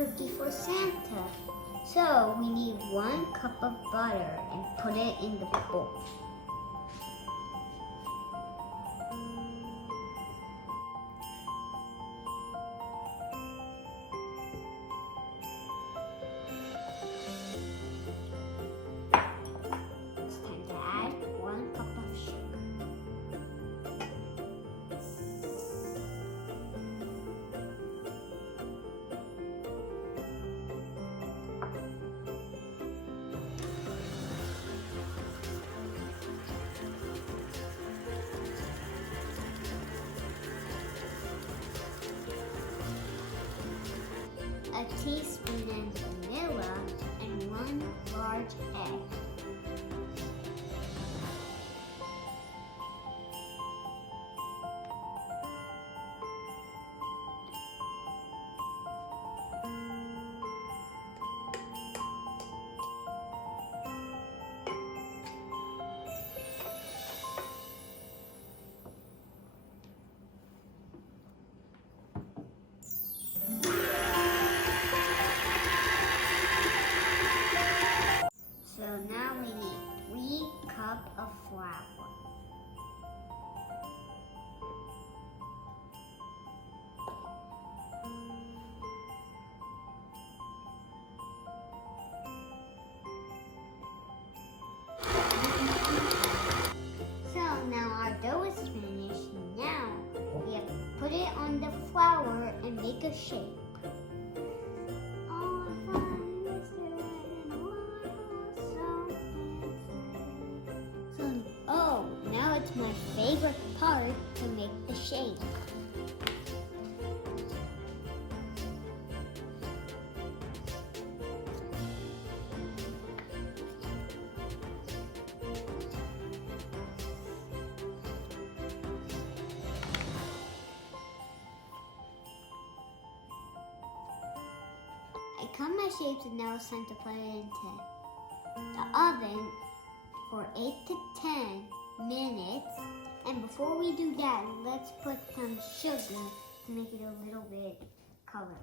cookie for Santa. So we need 1 cup of butter and put it in the bowl. It's time to add 1 cup of sugar. A teaspoon of vanilla, and 1 large egg. So now we need 3 cups of flour. So now our dough is finished. Now we have to put it on the flour and make a shape. Oh, now it's my favorite part to make the shape. I cut my shapes and now it's time to put it into the oven for 8 to 10 minutes. And before we do that, let's put some sugar to make it a little bit colorful.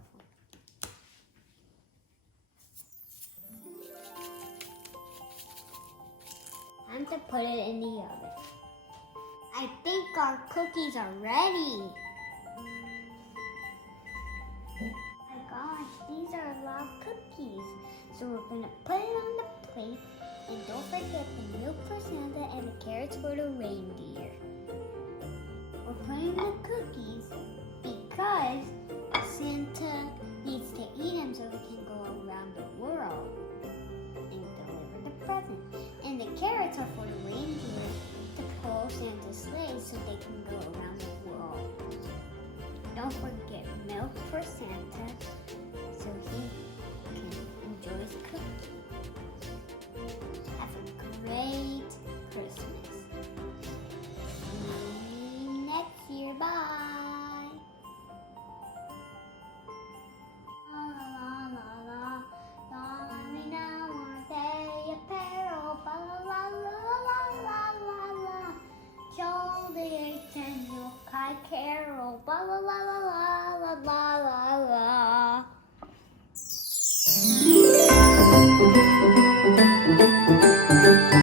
Time to put it in the oven. I think our cookies are ready. Oh my gosh, these are a lot of cookies. So we're gonna put it on the plate. And don't forget the milk for Santa and the carrots for the reindeer. We're putting the cookies because Santa needs to eat them so he can go around the world and deliver the present. And the carrots are for the reindeer to pull Santa's sleigh so they can go around the world. Don't forget milk for Santa so he can enjoy his cookie. Have a great Christmas. See you next year. Bye. La la la la la. We now want day apparel. La la la la la la. Joel the 8th annual kite carol. La la la la la la la la.